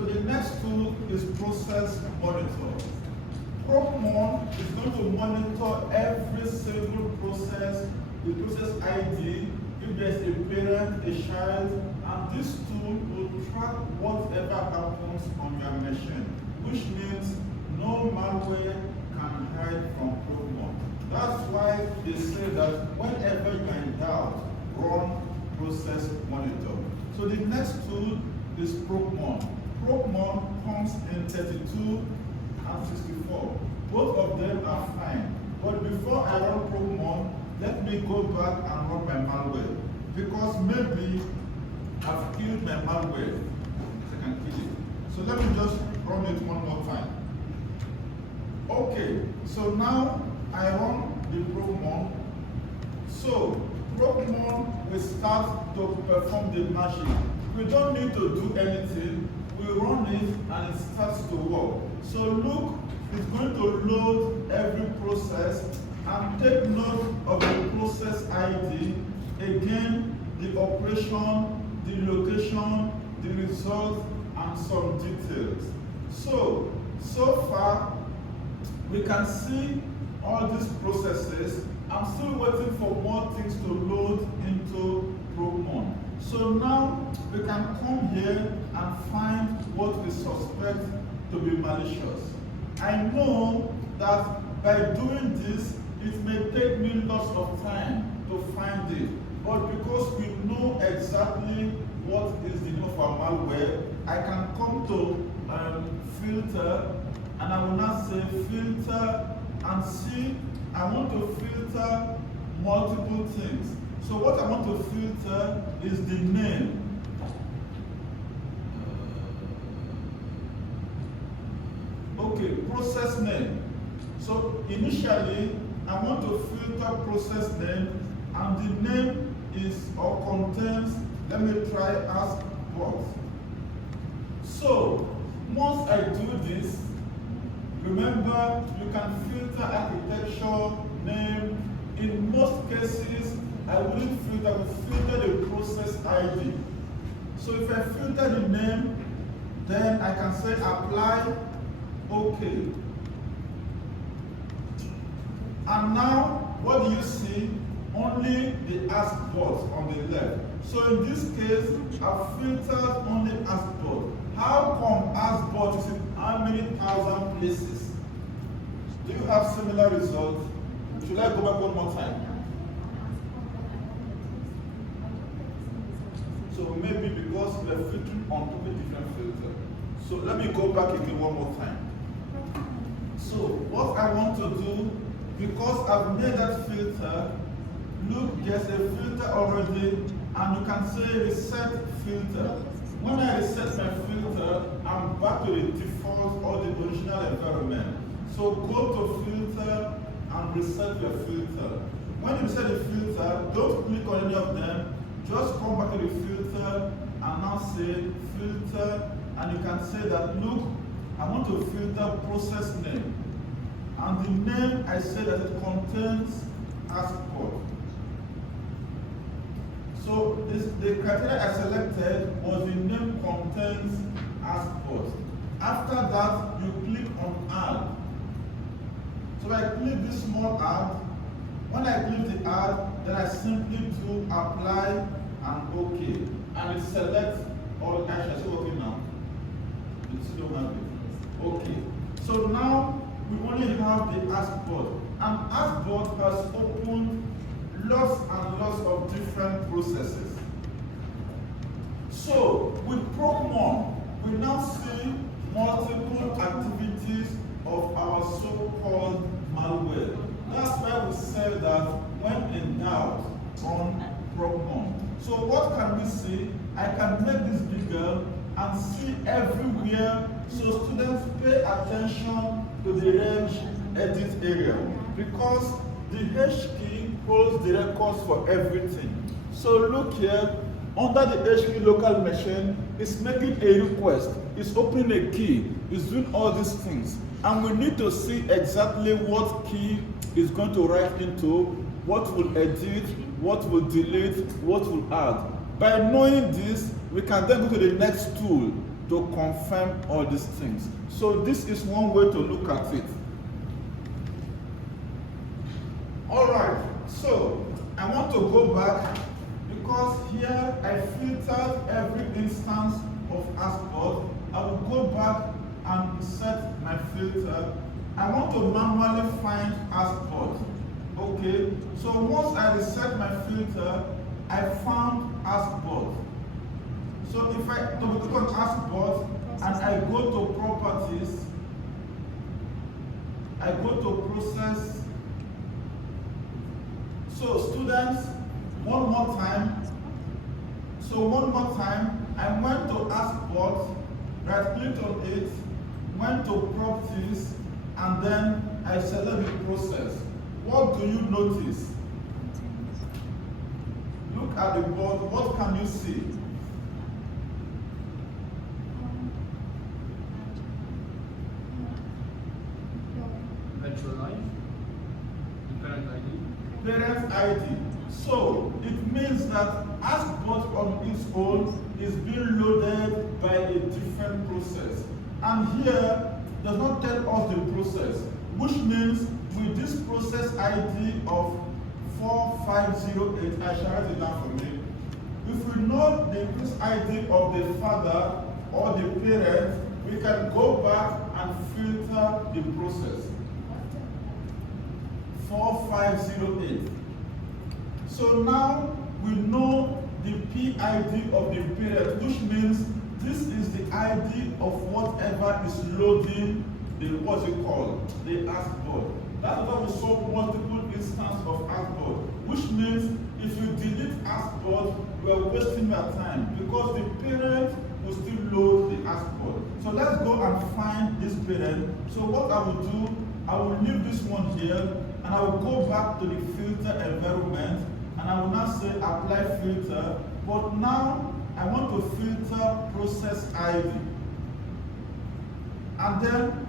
So the next tool is process monitor. ProcMon is going to monitor every single process, the process ID, if there's a parent, a child, and this tool will track whatever happens on your machine, which means no malware can hide from ProcMon. That's why they say that whenever you're in doubt, run process monitor. So the next tool is ProcMon. ProcMon comes in 32 and 64. Both of them are fine. But before I run ProcMon, let me go back and run my malware. Because maybe I've killed my malware. I can kill it. So let me just run it one more time. Okay, so now I run the ProcMon. So ProcMon will start to perform the magic. We don't need to do anything. We run it and it starts to work. So look, it's going to load every process and take note of the process ID. Again, the operation, the location, the result, and some details. So far, we can see all these processes. I'm still waiting for more things to load into ProcMon. So now we can come here and find what we suspect to be malicious. I know that by doing this, it may take me lots of time to find it. But because we know exactly what is the name of our malware, I can come to filter, and I will now say filter and see. I want to filter multiple things. So what I want to filter is the name. Okay, process name. So initially, I want to filter process name, and the name is or contains, let me try ask what. So once I do this, remember you can filter architecture, name. In most cases, I wouldn't filter, I will filter the process ID. So if I filter the name, then I can say apply, okay. And now, what do you see? Only the ask bot on the left. So in this case, I've filtered only ask bot. How come ask bot is in how many thousand places? Do you have similar results? Should I go back one more time? So maybe because we are filtering onto a different filter. So let me go back again one more time. So what I want to do, because I've made that filter, look, there's a filter already, and you can say reset filter. When I reset my filter, I'm back to the default or the original environment. So go to filter and reset your filter. When you reset the filter, don't click on any of them. Just come back to the filter and now say filter, and you can say that, look, I want to filter process name. And the name, I say that it contains ask bot. So the criteria I selected was the name contains ask bot. After that, you click on add. So I click this small add. When I click the add, then I simply do apply and OK. And it selects all actions. So okay now. You still don't have it. Okay. So now we only have the ask bot. And ask bot has opened lots and lots of different processes. So with ProcMon, we now see multiple activities of our so-called malware. That's why we say that when in doubt, run ProcMon. So what can we see? I can make this bigger and see everywhere, so students pay attention to the range edit area, because the H key holds the records for everything. So look here, under the H key local machine, it's making a request, it's opening a key, it's doing all these things. And we need to see exactly what key is going to write into, what will edit, what will delete, what will add. By knowing this, we can then go to the next tool to confirm all these things. So this is one way to look at it. All right, so I want to go back because here I filtered every instance of AskBot. I will go back and set my filter. I want to manually find AskBot. Okay, so once I reset my filter, I found AskBot. So if I click on AskBot and I go to properties, I go to process. So students, one more time, I went to AskBot, right clicked on it, went to properties, and then I select the process. What do you notice? Look at the board, what can you see? Virtual life, the parent ID. Parent ID. So it means that AskBot on its own is being loaded by a different process. And here does not tell us the process, which means with this process ID of 4508, I shall write it down for me. If we know the process ID of the father or the parent, we can go back and filter the process. 4508. So now we know the PID of the parent, which means this is the ID of whatever is loading the, what's it called? The AskBot. That's why we saw multiple instances of AskBot, which means if you delete AskBot, you are wasting your time because the parent will still load the AskBot. So let's go and find this parent. So what I will do, I will leave this one here and I will go back to the filter environment and I will now say apply filter. But now I want to filter process ID. And then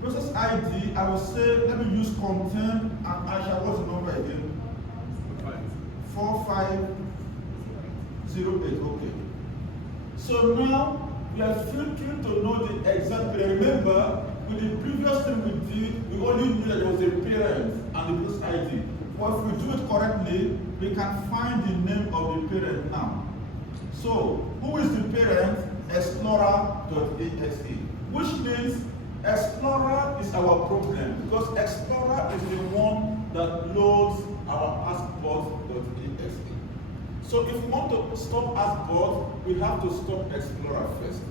process ID, I will say, let me use content and I shall, what's the number again? 4508, okay. So now we are filtering to know the exact parent. Remember, with the previous thing we did, we only knew that there was a parent and the process ID. But if we do it correctly, we can find the name of the parent now. So, who is the parent? Explorer.exe, which means Explorer is our problem because Explorer is the one that loads our AskBot.exe. So if we want to stop AskBot, we have to stop Explorer first.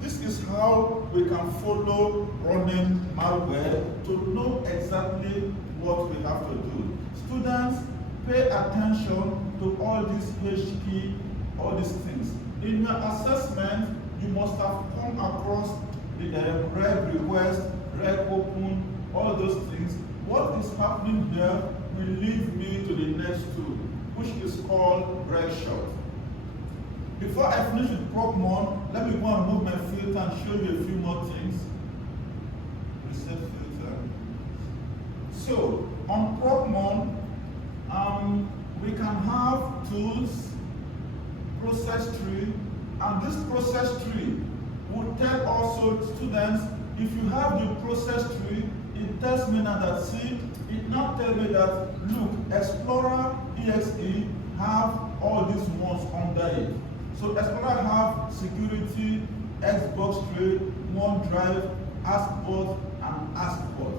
This is how we can follow running malware to know exactly what we have to do. Students, pay attention to all these HKey, all these things. In your assessment, you must have come across the reg request, reg open, all those things. What is happening here will lead me to the next tool, which is called reg shot. Before I finish with ProcMon, let me go and move my filter and show you a few more things. Reset filter. So, on ProcMon, we can have tools, process tree, and this process tree will tell also students, if you have the process tree, it tells me now that, see, it now tells me that, look, Explorer.exe have all these ones under it. So Explorer have security, Xbox tree, OneDrive, AskBot, and AskBot.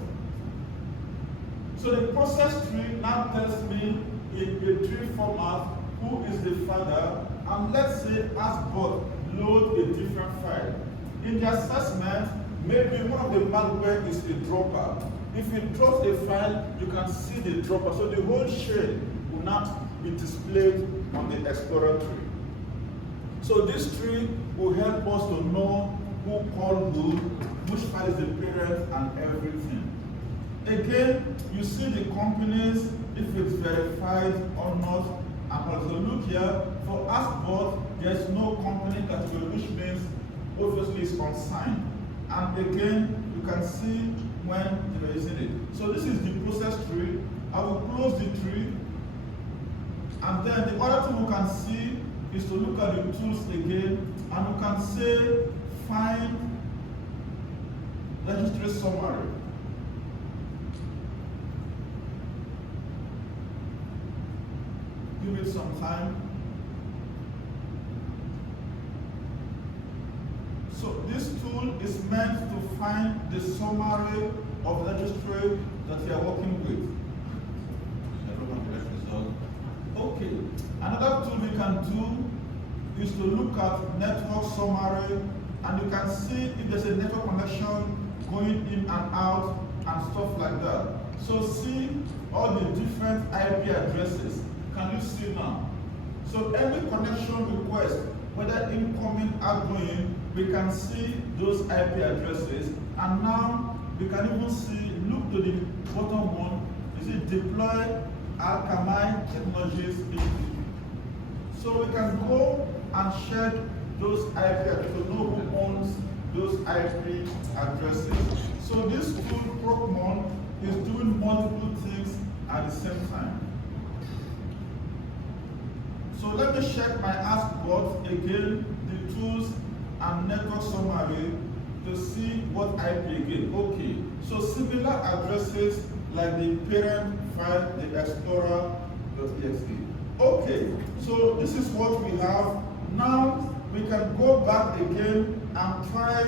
So the process tree now tells me in a tree format who is the father, and let's say AskBot load a different file. In the assessment, maybe one of the malware is a dropper. If it drops a file, you can see the dropper. So the whole shell will not be displayed on the Explorer tree. So this tree will help us to know who called who, which file is the parent, and everything. Again, you see the companies, if it's verified or not, and also look here, for AskBot, there's no company category, which means obviously it's unsigned. And again, you can see when they're using it. So this is the process tree. I will close the tree. And then the other thing we can see is to look at the tools again, and we can say find registry summary. Give it some time. So this tool is meant to find the summary of the registry that you are working with. Everyone get result. Okay. Another tool we can do is to look at network summary, and you can see if there's a network connection going in and out and stuff like that. So see all the different IP addresses. Can you see now? So any connection request, whether incoming, outgoing, we can see those IP addresses, and now we can even see, look to the bottom one, you see deploy Akamai Technologies. So we can go and check those IP addresses to know who owns those IP addresses. So this tool, Procmon, is doing multiple things at the same time. So let me check my AskBot again, the tools and network summary to see what IP again. Okay, so similar addresses like the parent file, the explorer.exe. Okay, so this is what we have. Now we can go back again and try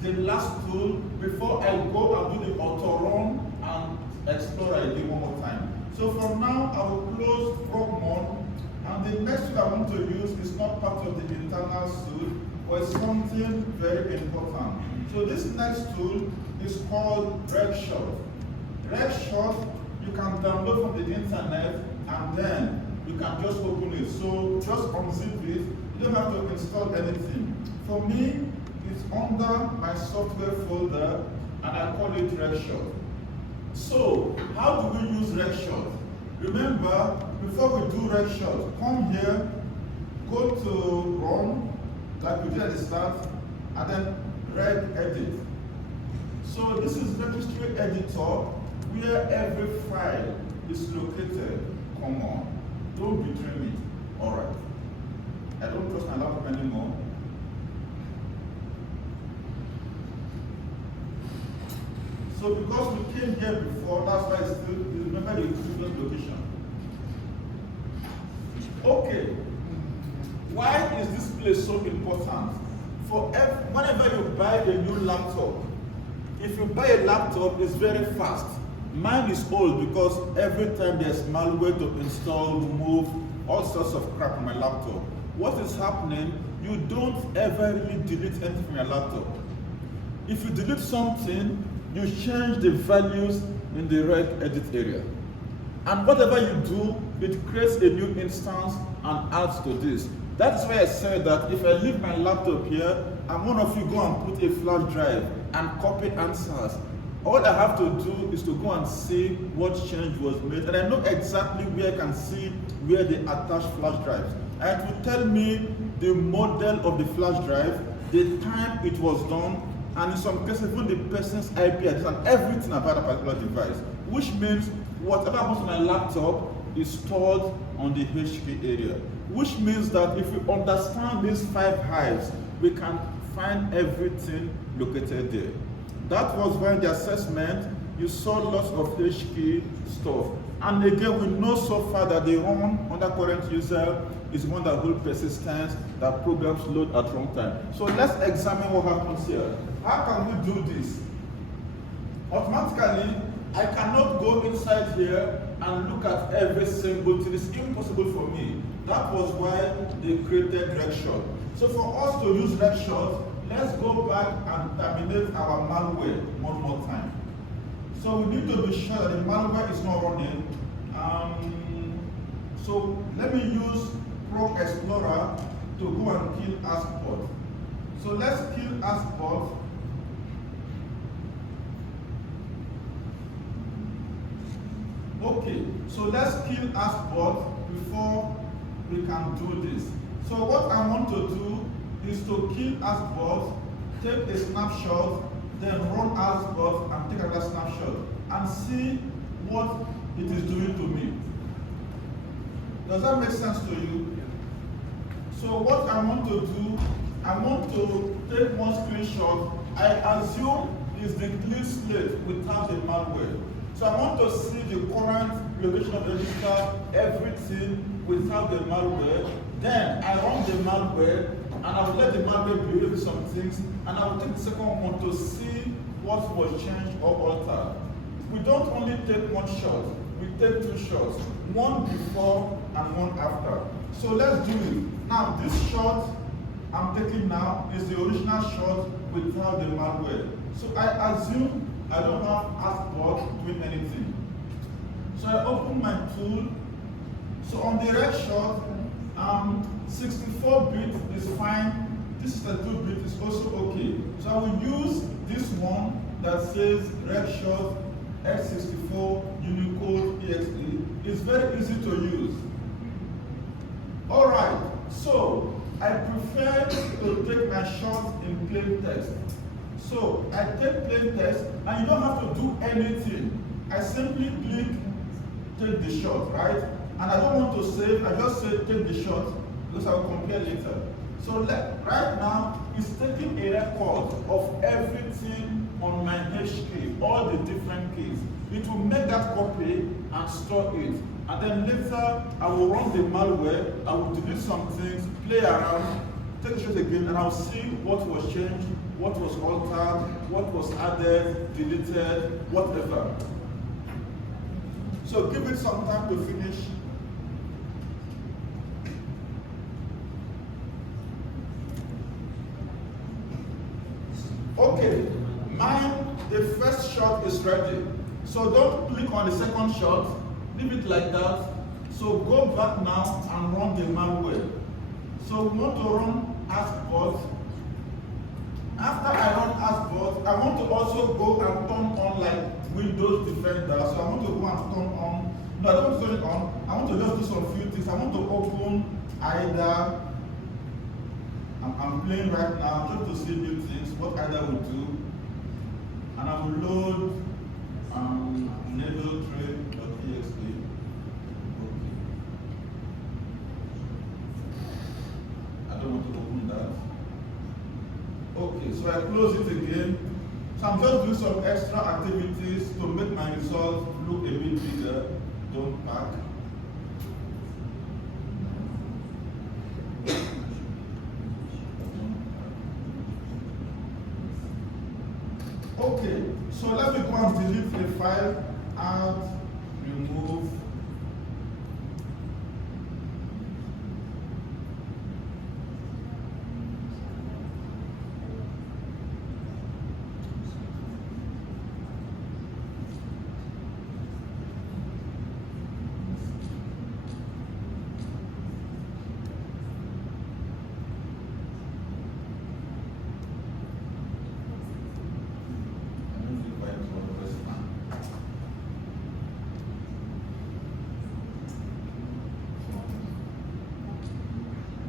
the last tool before I go and do the auto run and explore again one more time. So from now I will close Procmon, and the next tool I want to use is not part of the internal suite, but it's something very important. So this next tool is called RegShot. RegShot you can download from the internet, and then you can just open it. So just unzip it. You don't have to install anything. For me, it's under my software folder, and I call it RegShot. So how do we use RegShot? Remember, before we do RegShot, come here, go to Run, like we did at the start, and then regedit. So this is registry editor, where every file is located. Come on, don't betray me. All right, I don't trust my laptop anymore. So because we came here before, that's why it's still, remember the previous location. Okay, why is this place so important? Whenever you buy a new laptop, if you buy a laptop, it's very fast. Mine is old because every time there's malware to install, remove, all sorts of crap on my laptop. What is happening, you don't ever really delete anything from your laptop. If you delete something, you change the values in the regedit area. And whatever you do, it creates a new instance and adds to this. That's why I said that if I leave my laptop here, and one of you go and put a flash drive and copy answers, all I have to do is to go and see what change was made, and I know exactly where I can see where they attach flash drives. And it will tell me the model of the flash drive, the time it was done, and in some cases even the person's IP address and everything about a particular device, which means whatever happens to my laptop is stored on the HK area, which means that if we understand these 5 hives, we can find everything located there. That was why in the assessment, you saw lots of HK stuff. And again, we know so far that the run under current user is one that holds persistence, that programs load at runtime. So let's examine what happens here. How can we do this? Automatically, I cannot go inside here and look at every single thing. It's impossible for me. That was why they created RegShot. So for us to use RegShot, let's go back and terminate our malware one more time. So we need to be sure that the malware is not running. So let me use Proc Explorer to go and kill AskBot. So let's kill AskBot. Okay, so let's kill AskBot before we can do this. So what I want to do is to kill AskBot, take a snapshot, then run AskBot and take another snapshot and see what it is doing to me. Does that make sense to you? So what I want to do, I want to take one screenshot. I assume it's the clean slate without the malware. So I want to see the current location of the register, everything without the malware. Then I run the malware, and I will let the malware be with some things, and I will take the second one to see what was changed or altered. We don't only take one shot, we take two shots, one before and one after. So let's do it. Now this shot I'm taking now is the original shot without the malware. So I assume I don't have AskBot doing anything. So I open my tool. So on the red shot, 64-bit is fine. This 32-bit is also okay. So I will use this one that says red shot x64 Unicode exe. It's very easy to use. All right. So I prefer to take my shot in plain text. So I take plain text, and you don't have to do anything. I simply click take the shot, right? And I don't want to save, I just say take the shot because I will compare later. So right now, it's taking a record of everything on my HK, all the different keys. It will make that copy and store it. And then later, I will run the malware, I will delete some things, play around, take the shot again, and I'll see what was changed, what was altered, what was added, deleted, whatever. So give it some time to finish. Okay, mine, the first shot is ready. So don't click on the second shot, leave it like that. So go back now and run the malware. So we want to run AskBot. After I run AskBot, I want to also go and turn on like Windows Defender. So I want to go and turn on, no, I don't want to turn it on. I want to just do some few things. I want to open either, I'm playing right now just to see new things, what either will do. And I will load naveltrade.exe. I don't want to open that. Okay, so I close it again. So I'm just doing some extra activities to make my result look a bit bigger. Don't pack. Okay, so let me go and delete the file, add, remove.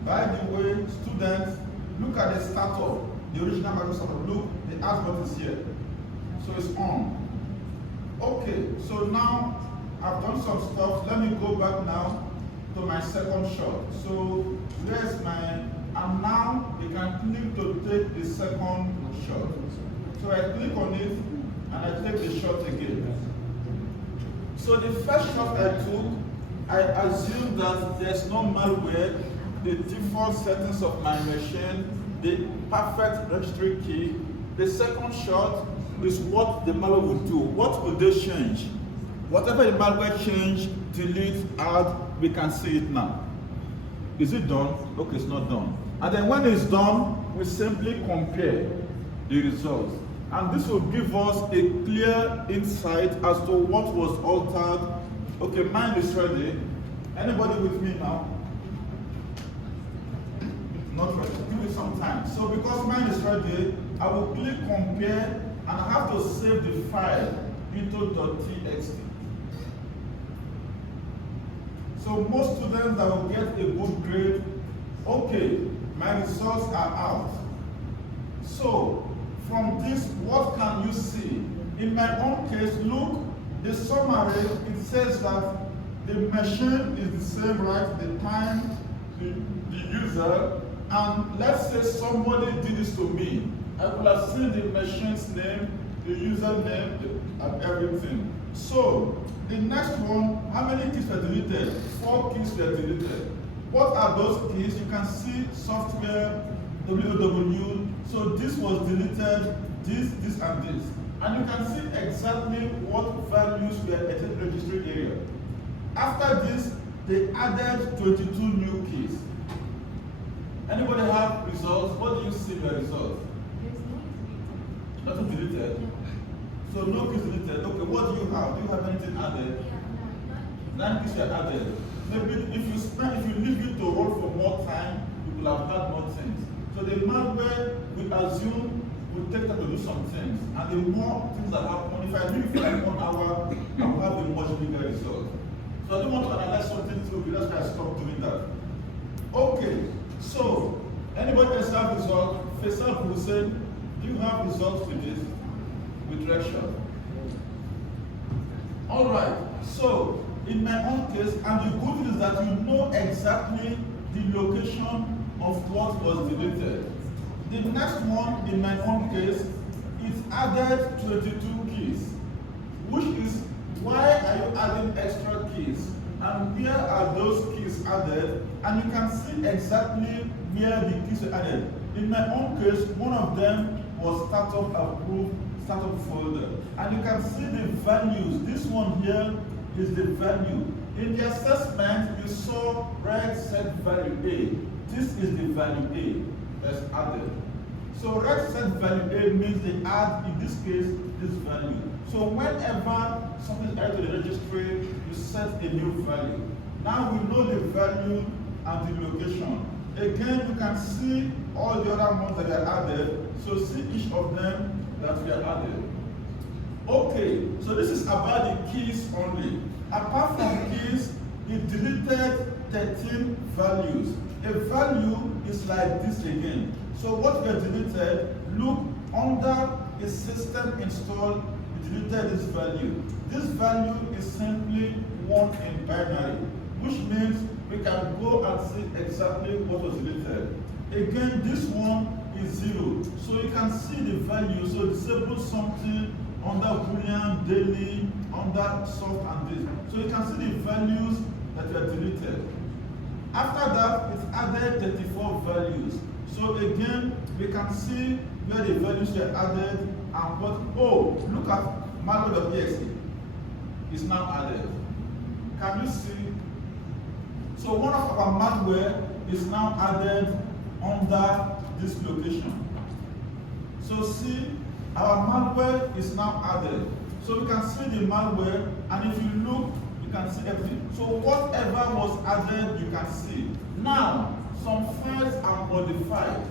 By the way, students, look at the startup, the original Microsoft. Look, the AskBot is here. So it's on. Okay, so now I've done some stuff. Let me go back now to my second shot. So where's my, and now you can click to take the second shot. So I click on it and I take the shot again. So the first shot I took, I assume that there's no malware. The default settings of my machine, the perfect registry key. The second shot is what the malware will do. What will they change? Whatever the malware change, delete, add, we can see it now. Is it done? Okay, it's not done. And then when it's done, we simply compare the results. And this will give us a clear insight as to what was altered. Okay, mine is ready. Anybody with me now? Not ready. Give it some time. So because mine is ready, I will click compare and I have to save the file into .txt. So most students that will get a good grade, okay, my results are out. So from this, what can you see? In my own case, look, the summary, it says that the machine is the same, right? The time, the user, And let's say somebody did this to me. I could have seen the machine's name, the username, and everything. So, the next one, how many keys were deleted? 4 keys were deleted. What are those keys? You can see software, www. So this was deleted, this, and this. And you can see exactly what values were at the registry area. After this, they added 22 new keys. Anybody have results? What do you see the results? Nothing deleted. So no keys deleted. Okay, what do you have? Do you have anything added? 9 keys were added. Maybe if you leave it to roll for more time, you will have had more things. So the malware will assume will take time to do some things. And the more things that happen, if I leave it for like 1 hour, I will have a much bigger result. So I don't want to analyze something through, that's why I stopped doing that. Okay, so anybody else have results? Faisal will say, do you have results with this? With direction? Alright, so in my own case, and the good news is that you know exactly the location of what was deleted. The next one, in my own case, it added 22 keys, which is why are you adding extra keys? And where are those keys added? And you can see exactly where the keys were added. In my own case, one of them was startup approved, startup folder. And you can see the values. This one here is the value. In the assessment, you saw red set value A. This is the value A that's added. So red set value A means they add, in this case, this value. So whenever something is added to the registry, you set a new value. Now we know the value and the location. Again, you can see all the other ones that are added. So see each of them that we are added. Okay, so this is about the keys only. Apart from keys, it deleted 13 values. A value is like this again. So what we have deleted, look, under a system installed, we deleted this value. This value is simply 1 in binary, which means we can go and see exactly what was deleted. Again, this one is 0. So you can see the value. So disable something under Boolean, daily, under soft and this. So you can see the values that were deleted. After that, it added 34 values. So again, we can see where the values were added and what, oh, look at malware.exe. It's now added. Can you see? So one of our malware is now added under this location. So see, our malware is now added. So we can see the malware, and if you look, you can see everything. So whatever was added, you can see. Now, some files are modified.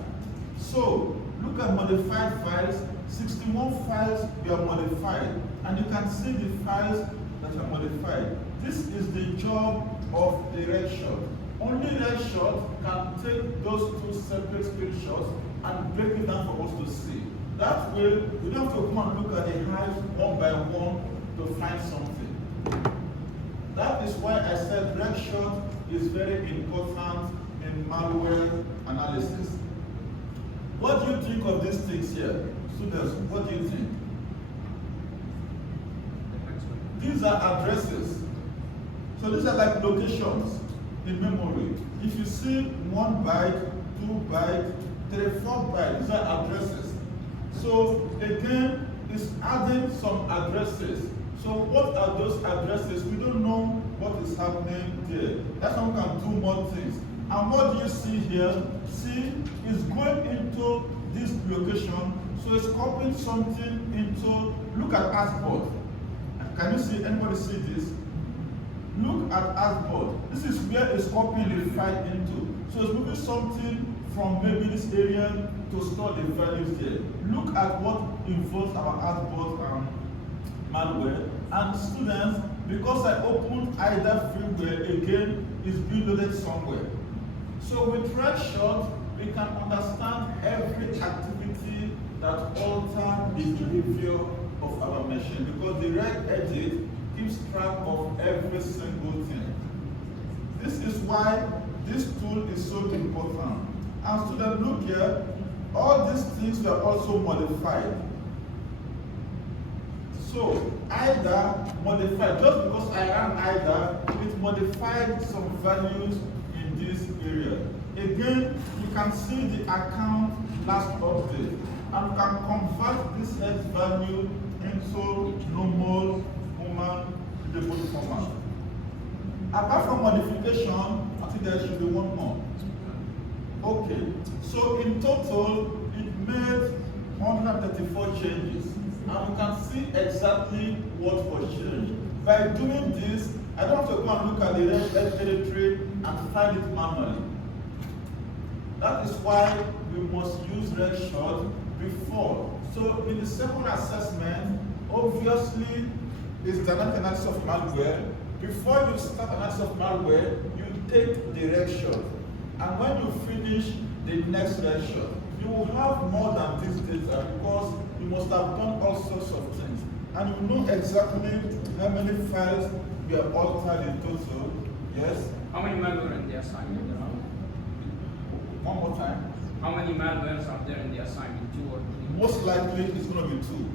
So look at modified files. 61 files were modified, and you can see the files that are modified. This is the job of the Redshot. Only Redshot can take those 2 separate screenshots and break it down for us to see. That way, we don't have to come and look at the hives one by one to find something. That is why I said Redshot is very important in malware analysis. What do you think of these things here? Students, what do you think? These are addresses. So these are like locations in memory. If you see 1 byte, 2 byte, 3, 4 byte, these are addresses. So again, it's adding some addresses. So what are those addresses? We don't know what is happening there. That's why we can do more things. And what do you see here? See, it's going into this location. So it's copying something into, look at artboard. Can you see, anybody see this? Look at artboard. This is where it's copying the file into. So it's moving something from maybe this area to store the values there. Look at what involves our artboard malware. And students, because I opened either firmware, again, it's being loaded somewhere. So with Redshot, we can understand every activity that alters the behavior of our machine, because the regedit keeps track of every single thing. This is why this tool is so important. And students, look here, all these things were also modified. So, either modified, just because I ran either, it modified some values in this area. Again, you can see the account last update, and you can convert this X value into normal human readable format. Apart from modification, I think there should be one more. Okay, so in total, it made 134 changes. And we can see exactly what was changed. By doing this, I don't have to go and look at the red territory and find it manually. That is why we must use RedShot before. So in the second assessment, obviously, it's dynamic analysis of malware. Before you start analysis of malware, you take the RedShot. And when you finish the next RedShot, you will have more than this data because you must have done all sorts of things. And you know exactly how many files were altered in total. Yes? How many malware in the assignment there are? One more time. How many malwares are there in the assignment? 2 or 3? Most likely it's going to be 2.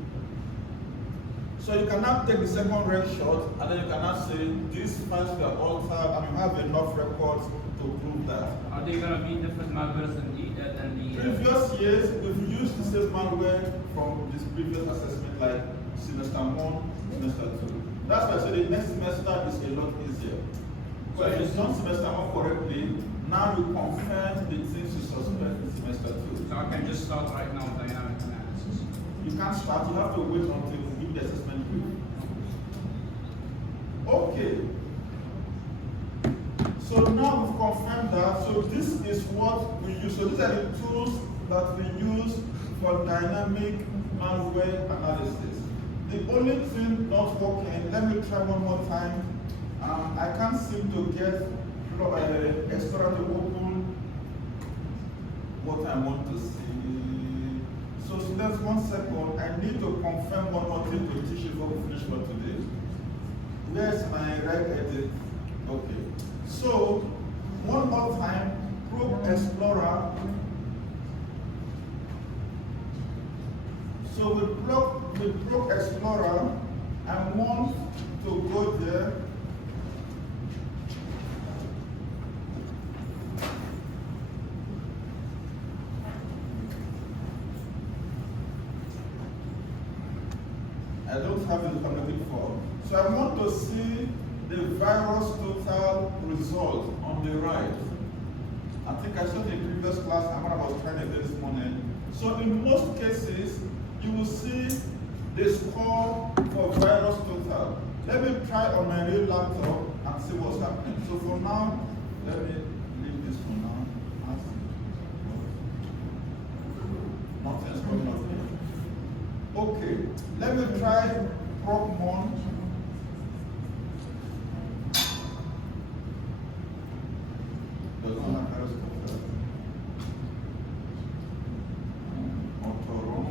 So you can now take the second RedShot and then you can now say these files were altered and you have enough records to prove that. Are they going to be different malwares than the previous years? We've used the same malware from this previous assessment, like semester 1, semester 2. That's why I said the next semester is a lot easier. Because if you've done semester 1 correctly, now you confirm the things you suspect in semester 2. So I can just start right now with dynamic analysis. You can't start, you have to wait until we give the assessment brief. Okay. So now we've confirmed that. So this is what we use. So these are the tools that we use for dynamic malware analysis. The only thing not working, let me try one more time. I can't seem to get Explorer to open what I want to see. So students, 1 second. I need to confirm one more thing to teach you before we finish for today. Where's my right edit? Okay. So, one more time, Probe Explorer. So with Probe Explorer, I want to go there. I don't have it I'm looking for. So I want to see the virus total result on the right. I think I showed in the previous class, and when I was trying to do this morning. So in most cases, you will see the score for virus total. Let me try on my real laptop and see what's happening. So for now, let me leave this for now. Nothing's coming up here. Okay, let me try ProcMon. Does not have virus total. Motorola.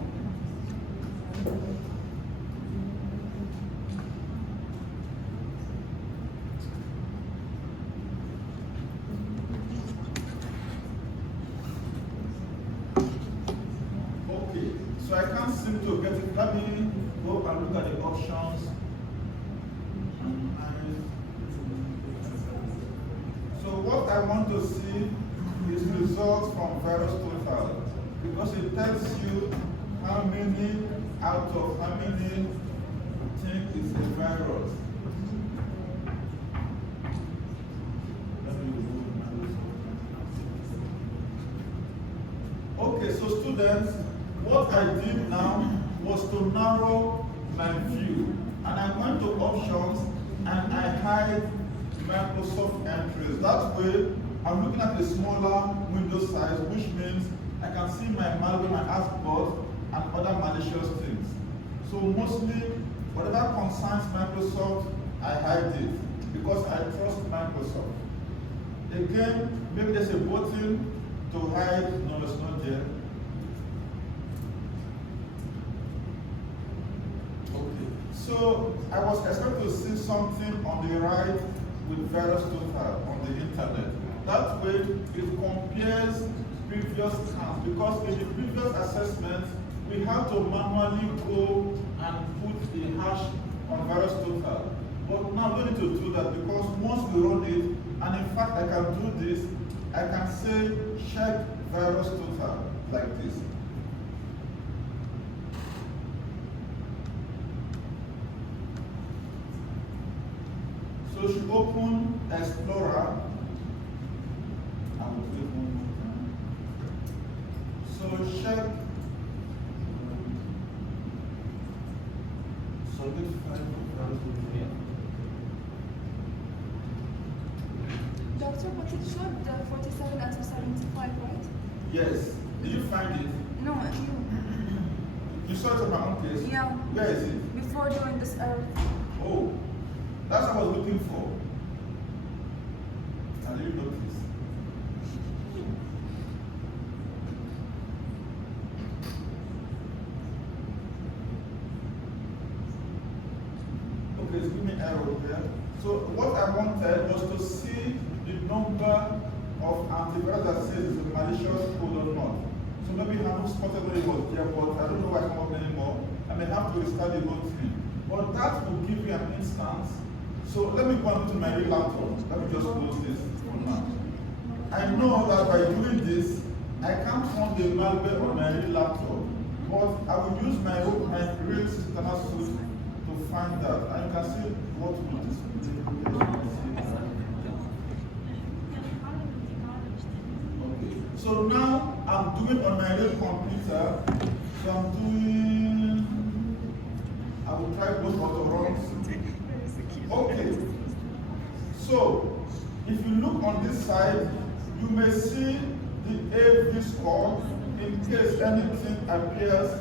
Okay, so I can't seem to get it. Let me go and look at the options. So what I want to see is results from virus total, because it tells you how many out of how many think it's a virus. Okay, so students, what I did now was to narrow my view, and I went to options and I hide Microsoft entries. That way, I'm looking at a smaller window size, which means I can see my malware, my AskBot, and other malicious things. So mostly, whatever concerns Microsoft, I hide it because I trust Microsoft. Again, maybe there's a button to hide. No, it's not there. Okay. So I was expecting to see something on the right with virus total on the internet. That way, it compares previous count, because in the previous assessment, we had to manually go and put the hash on virus total. But now we don't need to do that, because once we run it, and in fact I can do this, I can say check virus total like this. So she open Explorer. I will do it one more time. So check. Submit file for virus total. Doctor, but it showed the 47 out of 75, right? Yes. Did you find it? No, you. You saw it on my own case? Yeah. Where is it? Before doing this error. Oh, that's what I was looking for. I didn't notice. Okay, it's giving me error there. So what I wanted was to see the number of antivirus that says it's a malicious code or not. So maybe I haven't spotted when it was there, but I don't know why it's not anymore. I may have to restart the whole thing. But that will give you an instance. So let me go into my real laptop. Let me just close this for now. I know that by doing this, I can't run the malware on my real laptop. But I will use my real system suite to find that. And you can see what will display. Okay. So now I'm doing on my real computer. So I'm doing. I will try both auto runs. Okay. So if you look on this side, you may see the AV score in case anything appears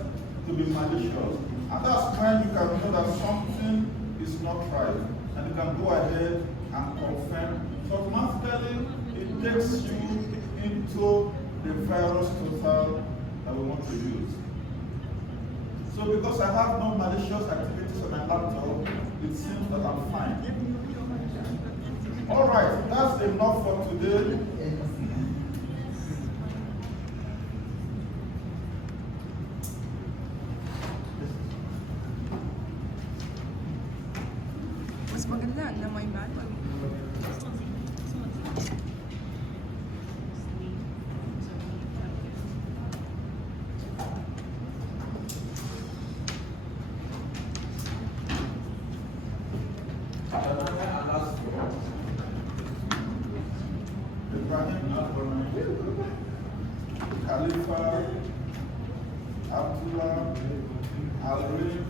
to be malicious. And that's when you can know that something is not right. And you can go ahead and confirm. So automatically, it takes you into the virus total that we want to use. So because I have no malicious activities on my laptop, it seems that I'm fine. All right, that's enough for today. Mas maganda na may manual. Ibrahim Khalifa, Abdullah, Alrin,